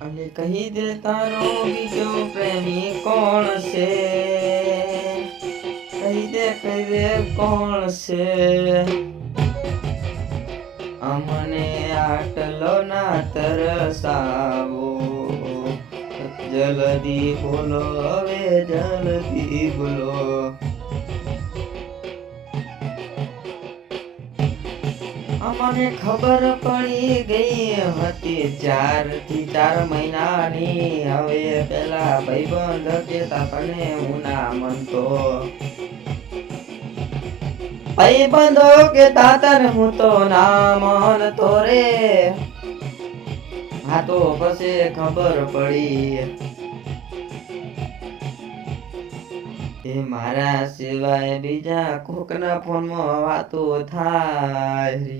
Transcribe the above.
અને કહી દે તારો બીજો પ્રેમી કોણ છે? કહી દે કહી દે કોણ છે? અમને આટલો ના તરસાવો જલ્દી બોલો, હવે જલ્દી બોલો. અમને ખબર પડી ગઈ હતી ચારથી ચાર મહિનાની. હવે પેલા ભાઈબંધ કેતા તને હું ના મનતો. ભાઈબંધો કેતા તને હું તો ના મનતો રે. હા તો પછી ખબર પડી. એ મારા સિવાય બીજા કોકના ફોનમાં વાતો થાય.